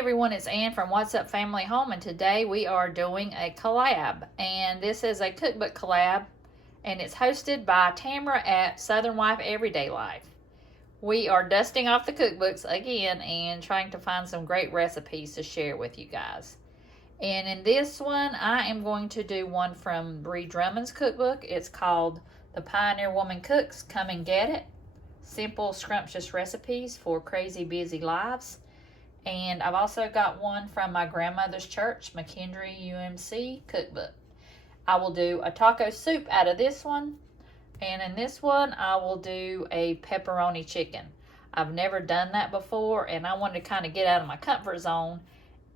everyone, it's Ann from What's Up Family Home, and today we are doing a collab, and this is a cookbook collab, and it's hosted by Tamara at Southern Wife Everyday Life. We are dusting off the cookbooks again and trying to find some great recipes to share with you guys. And in this one, I am going to do one from Bree Drummond's cookbook. It's called The Pioneer Woman Cooks. Come and get it. Simple, scrumptious recipes for crazy busy lives. And I've also got one from my grandmother's church, McKendree UMC cookbook. I will do a taco soup out of this one. And in this one, I will do a pepperoni chicken. I've never done that before, and I wanted to kind of get out of my comfort zone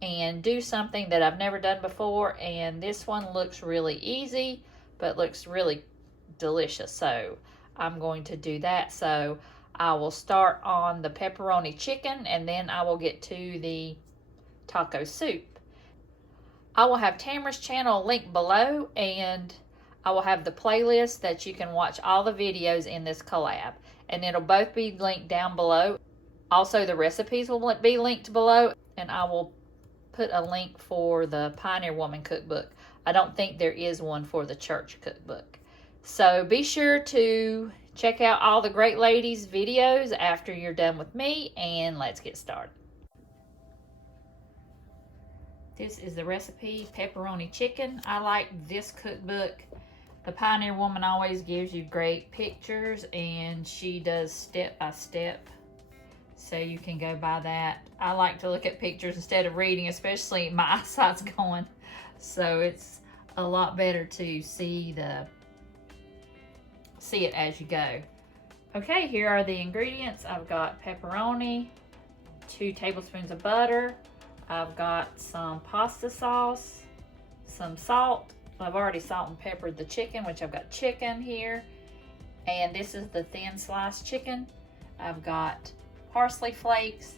and do something that I've never done before. And this one looks really easy, but looks really delicious. So I'm going to do that. So I will start on the pepperoni chicken, and then I will get to the taco soup. I will have Tamara's channel linked below, and I will have the playlist that you can watch all the videos in this collab, and it'll both be linked down below. Also, the recipes will be linked below, and I will put a link for the Pioneer Woman cookbook. I don't think there is one for the church cookbook. So be sure to check out all the great ladies' videos after you're done with me, and let's get started. This is the recipe, pepperoni chicken. I like this cookbook. The Pioneer Woman always gives you great pictures, and she does step by step, so you can go by that. I like to look at pictures instead of reading, especially my eyesight's going, so it's a lot better to see it as you go. Okay, here are the ingredients. I've got pepperoni, 2 tablespoons of butter. I've got some pasta sauce, some salt. I've already salt and peppered the chicken, which I've got chicken here. And this is the thin sliced chicken. I've got parsley flakes.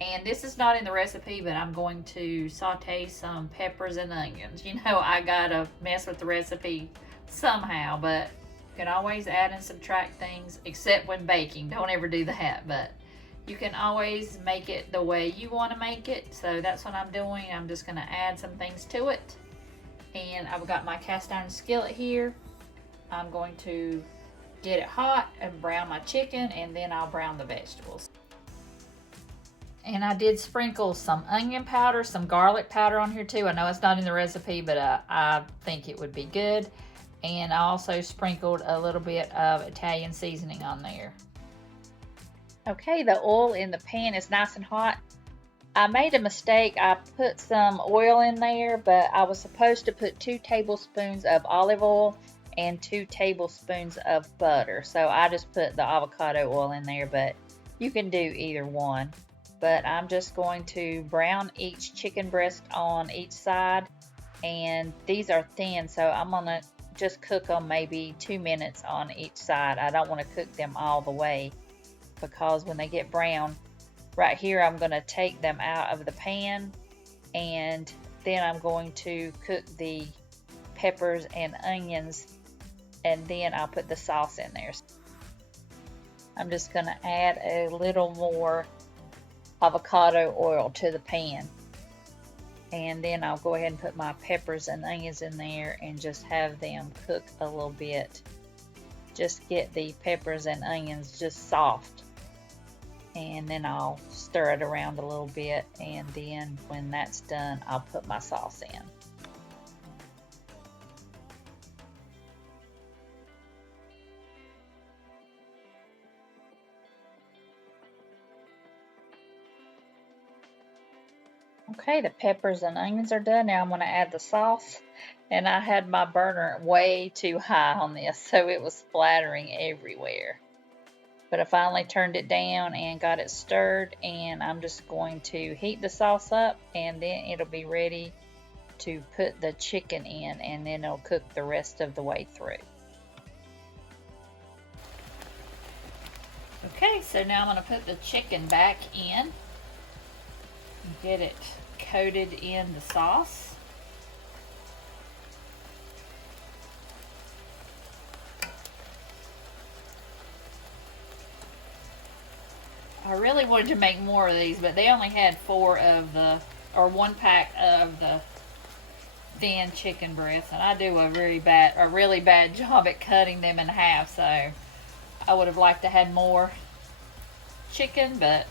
And this is not in the recipe, but I'm going to saute some peppers and onions. You know, I gotta mess with the recipe somehow, but you can always add and subtract things, except when baking. Don't ever do that, but you can always make it the way you want to make it. So that's what I'm doing. I'm just going to add some things to it. And I've got my cast iron skillet here. I'm going to get it hot and brown my chicken, and then I'll brown the vegetables. And I did sprinkle some onion powder, some garlic powder on here too. I know it's not in the recipe, but I think it would be good. And I also sprinkled a little bit of Italian seasoning on there. Okay, the oil in the pan is nice and hot. I made a mistake. I put some oil in there, but I was supposed to put 2 tablespoons of olive oil and 2 tablespoons of butter. So I just put the avocado oil in there, but you can do either one. But I'm just going to brown each chicken breast on each side. And these are thin, so I'm going to just cook them maybe 2 minutes on each side. I don't want to cook them all the way, because when they get brown, right here I'm going to take them out of the pan, and then I'm going to cook the peppers and onions, and then I'll put the sauce in there. I'm just going to add a little more avocado oil to the pan. And then I'll go ahead and put my peppers and onions in there and just have them cook a little bit. Just get the peppers and onions just soft. And then I'll stir it around a little bit, and then when that's done, I'll put my sauce in. Okay, the peppers and onions are done. Now I'm going to add the sauce, and I had my burner way too high on this, so it was splattering everywhere. But I finally turned it down and got it stirred, and I'm just going to heat the sauce up, and then it'll be ready to put the chicken in, and then it'll cook the rest of the way through. Okay, so now I'm going to put the chicken back in and get it coated in the sauce. I really wanted to make more of these, but they only had 4 of the or 1 pack of the thin chicken breasts, and I do a really bad job at cutting them in half, so I would have liked to have more chicken, but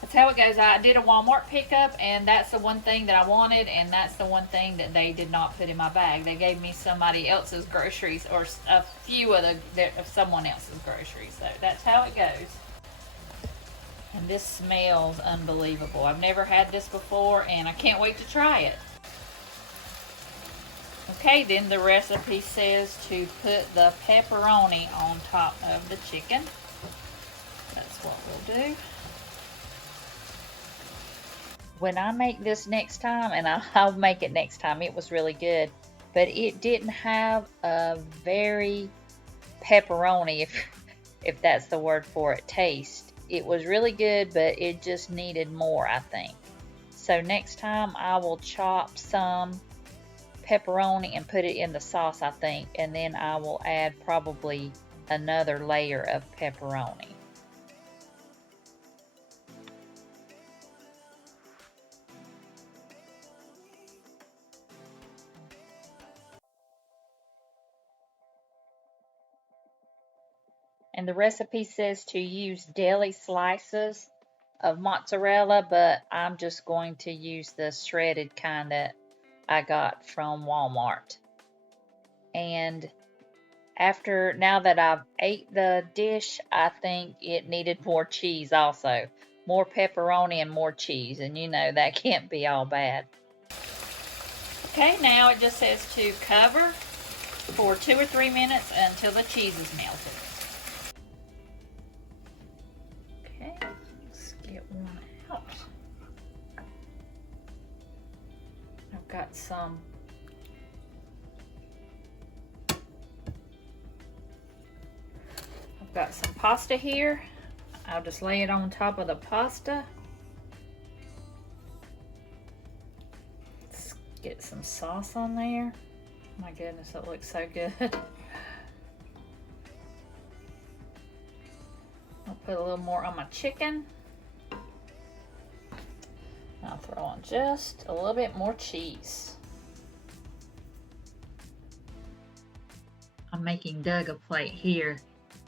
that's how it goes. I did a Walmart pickup, and that's the one thing that I wanted, and that's the one thing that they did not put in my bag. They gave me somebody else's groceries, or a few of someone else's groceries, so that's how it goes. And this smells unbelievable. I've never had this before, and I can't wait to try it. Okay, then the recipe says to put the pepperoni on top of the chicken. That's what we'll do. When I make this next time, and I'll make it next time, it was really good, but it didn't have a very pepperoni, if that's the word for it, taste. It was really good, but it just needed more, I think. So next time I will chop some pepperoni and put it in the sauce, I think, and then I will add probably another layer of pepperoni. And the recipe says to use deli slices of mozzarella, but I'm just going to use the shredded kind that I got from Walmart. And now that I've ate the dish, I think it needed more cheese also. More pepperoni and more cheese, and you know that can't be all bad. Okay, now it just says to cover for 2 or 3 minutes until the cheese is melted. Okay, let's get one out. I've got some pasta here. I'll just lay it on top of the pasta. Let's get some sauce on there. My goodness, that looks so good. I'll put a little more on my chicken. I'll throw on just a little bit more cheese. I'm making Doug a plate here.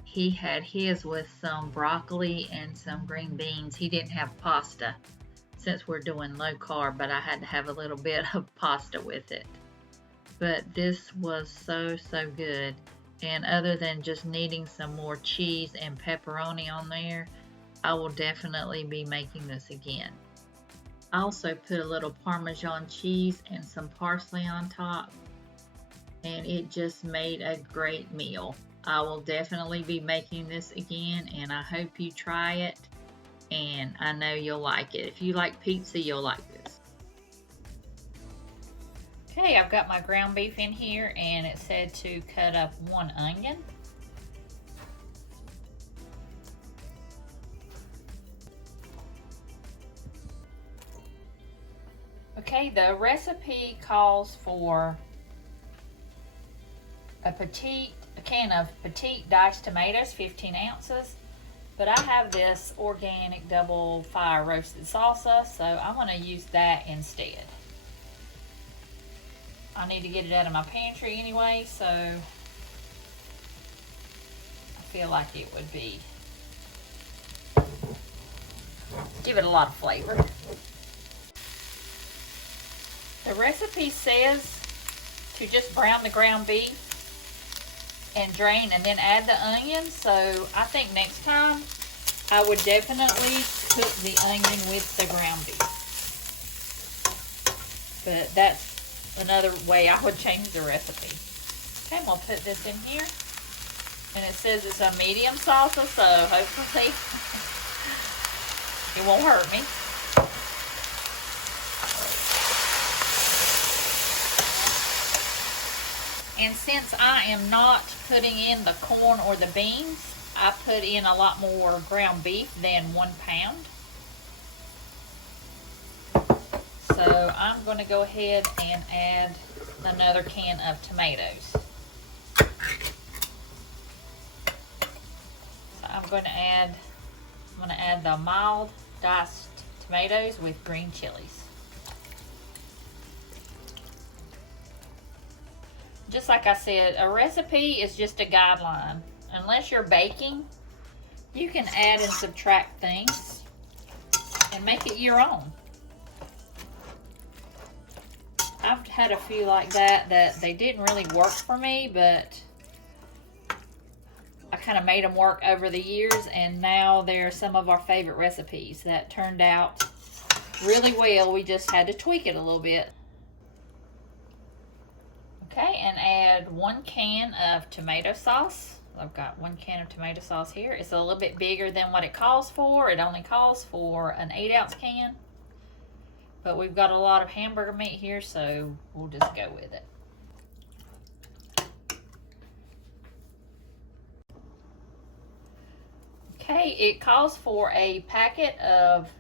He had his with some broccoli and some green beans. He didn't have pasta since we're doing low carb, but I had to have a little bit of pasta with it. But this was so good. And other than just needing some more cheese and pepperoni on there, I will definitely be making this again. I also put a little Parmesan cheese and some parsley on top, and it just made a great meal. I will definitely be making this again, and I hope you try it, and I know you'll like it. If you like pizza, you'll like this. Okay, I've got my ground beef in here, and it said to cut up 1 onion. Okay, the recipe calls for a can of petite diced tomatoes, 15 ounces. But I have this organic double fire roasted salsa, so I'm going to use that instead. I need to get it out of my pantry anyway, so I feel like it would give it a lot of flavor. The recipe says to just brown the ground beef and drain and then add the onion, so I think next time I would definitely cook the onion with the ground beef. But that's another way I would change the recipe. Okay, I'm going to put this in here. And it says it's a medium salsa, so hopefully it won't hurt me. And since I am not putting in the corn or the beans, I put in a lot more ground beef than 1 pound. So I'm going to go ahead and add another can of tomatoes. So I'm going to add the mild diced tomatoes with green chilies. Just like I said, a recipe is just a guideline. Unless you're baking, you can add and subtract things and make it your own. I've had a few like that they didn't really work for me, but I kind of made them work over the years, and now they're some of our favorite recipes that turned out really well. We just had to tweak it a little bit. Okay, and add 1 can of tomato sauce. I've got 1 can of tomato sauce here. It's a little bit bigger than what it calls for. It only calls for an 8-ounce can. But we've got a lot of hamburger meat here, so we'll just go with it. Okay, it calls for a packet of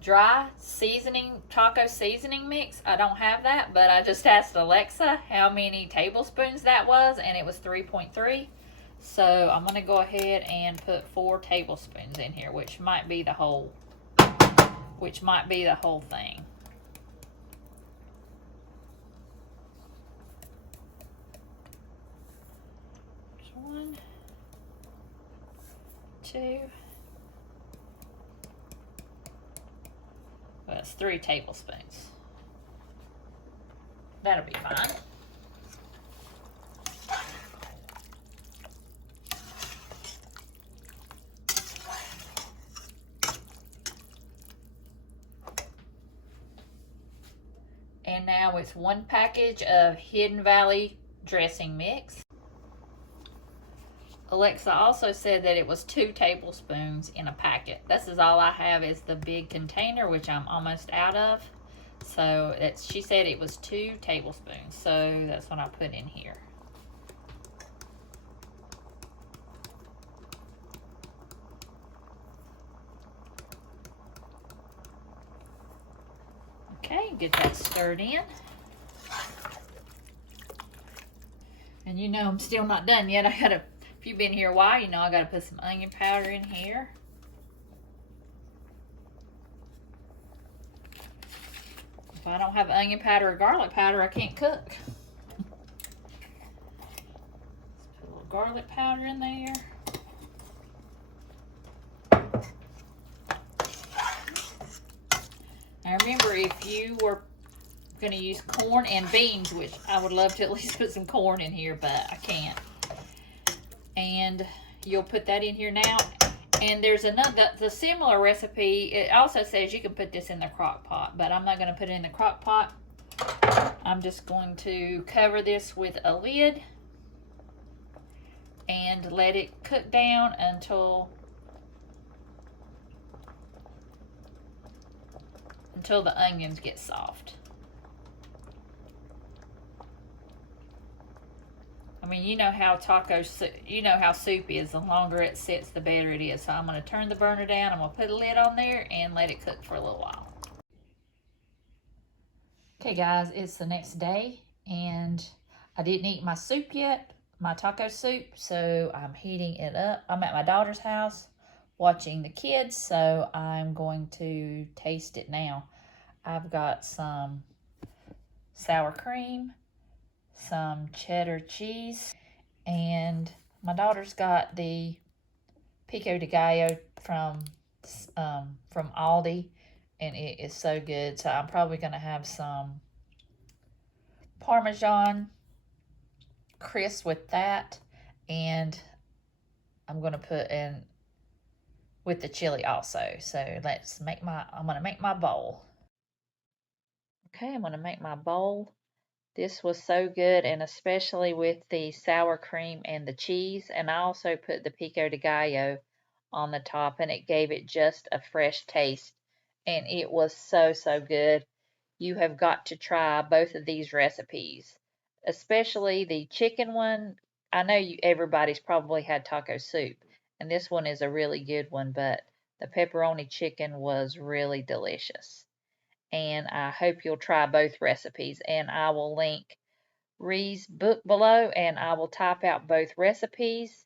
dry seasoning, taco seasoning mix. I don't have that, but I just asked Alexa how many tablespoons that was, and it was 3.3. So I'm going to go ahead and put 4 tablespoons in here, which might be the whole thing. There's 1, 2. Well, it's 3 tablespoons. That'll be fine. And now it's 1 package of Hidden Valley dressing mix. Alexa also said that it was 2 tablespoons in a packet. This is all I have is the big container, which I'm almost out of. So she said it was 2 tablespoons. So that's what I put in here. Okay, get that stirred in. And you know I'm still not done yet. If you've been here a while, you know I gotta put some onion powder in here. If I don't have onion powder or garlic powder, I can't cook. Let's put a little garlic powder in there. Now remember, if you were going to use corn and beans, which I would love to at least put some corn in here, but I can't. And you'll put that in here now. And there's another, the similar recipe, it also says you can put this in the crock pot, but I'm not going to put it in the crock pot. I'm just going to cover this with a lid and let it cook down until the onions get soft. I mean, you know how soup is. The longer it sits, the better it is. So I'm going to turn the burner down. I'm going to put a lid on there and let it cook for a little while. Okay, guys, it's the next day, and I didn't eat my soup yet, my taco soup, so I'm heating it up. I'm at my daughter's house watching the kids, so I'm going to taste it now. I've got some sour cream, some cheddar cheese, and my daughter's got the pico de gallo from Aldi, and it is so good. So I'm probably going to have some Parmesan crisp with that, and I'm going to put in with the chili also. So I'm going to make my bowl. Okay, I'm going to make my bowl. This was so good, and especially with the sour cream and the cheese. And I also put the pico de gallo on the top, and it gave it just a fresh taste. And it was so, so good. You have got to try both of these recipes, especially the chicken one. I know everybody's probably had taco soup, and this one is a really good one, but the pepperoni chicken was really delicious. And I hope you'll try both recipes, and I will link Ree's book below, and I will type out both recipes,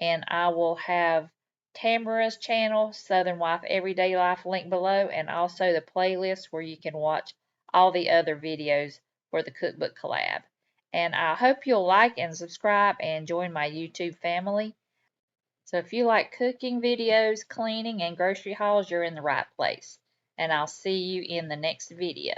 and I will have Tamara's channel, Southern Wife Everyday Life, link below, and also the playlist where you can watch all the other videos for the Cookbook Collab. And I hope you'll like and subscribe and join my YouTube family. So if you like cooking videos, cleaning, and grocery hauls, you're in the right place. And I'll see you in the next video.